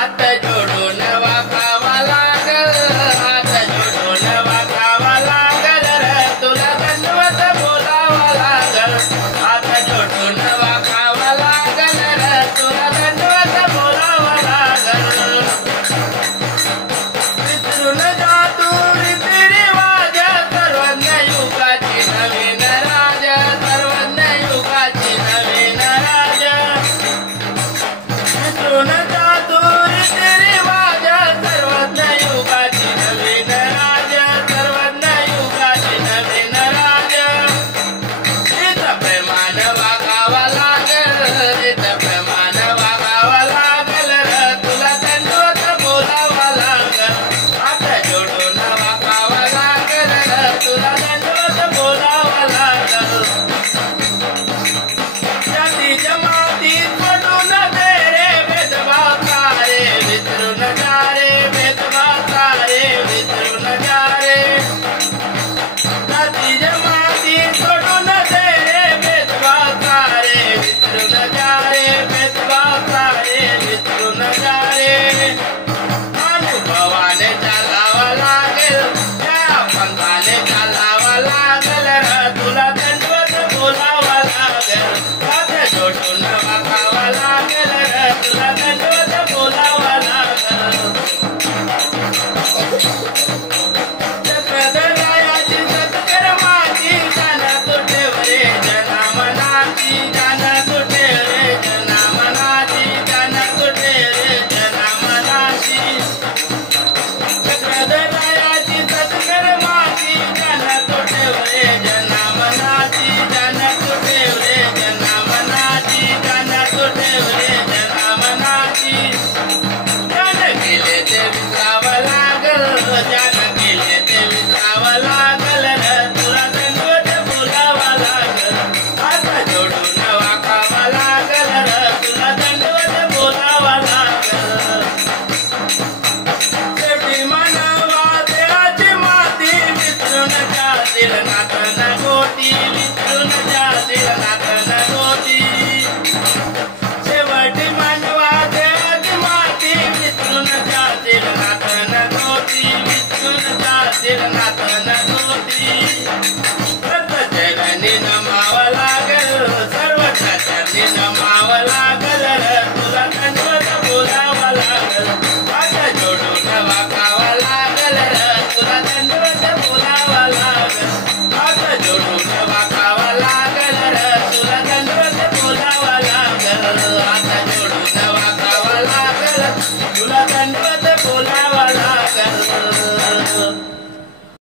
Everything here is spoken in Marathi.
हात जोडून वाकावा लागल, हात जोडून वाकावा लागल रे तुला दंडवत बोलावा लागल, हात जोडून वाकावा लागल रे तुला दंडवत बोलावा लागल. विसरून जा तू रीतिरिवाज सर्वज्ञ युगाची नवीन राज, सर्वज्ञ युगाची नवीन राज. विसरून जा तू रीतिरिवाज सर्वज्ञ युगाची नवीन राज, सर्वज्ञ युगाची नवीन राज. रीत प्रेमान वागावा लागल, रीत प्रेमान वागावा लागल रे तुला दंडवत बोलावा लागल, हात जोडून वाकावा लागल रे तुला दंडवत बोलावा लागल. जाती जमाती सोडून दे रे भेदभाव सारे विसरून जा रे, भेदभाव सारे विसरून जा रे. जाती जमाती सोडून दे रे भेदभाव सारे विसरून जा रे, भेदभाव सारे विसरून जा रे. अनुभवाने चालावा लागेल, त्या पंथाने चालावा लागल रे तुला दंडवत बोलावा लागल, हात जोडून वाकावा लागल रे तुला दंडवत बोलावा लागल. चक्रधरायाची सत्कर्माची जाण तू ठेव रे जना मनाची, जाण तू ठेव रे जना मनाची, जाण तू ठेव रे जना मनाची. चक्रधरायाची सत्कर्माची जाण तू ठेव रे जना मनाची, जाण तू ठेव रे जना मनाची, जाण तू ठेव रे जना मनाची. ज्ञान केले ते विसरावं लागल, ज्ञान केले ते विसरावं लागल रे तुला दंडवत बोलावा लागल, हात जोडून वाकावा लागल रे तुला दंडवत बोलावा लागल. शेवटी मानवा देहाची माती विसरून जातील नातन गोटी, विसरून जातील नातन गोटी. शेवटी मानवा देहाची माती विसरून जातील नातन गोटी, विसरून जातील नातन गोटी. सर्व जगांनी नमावं लागल, सर्व जगांनी नमावं लागल रे तुला दंडवत बोलावा लागल, हात जोडून वाकावा लागल रे तुला दंडवत बोलावा लागल, हात जोडून वाकावा लागल रे तुला दंडवत बोलावा लागल, हात जोडून वाकावा लागल तुला दंडवत बोलावा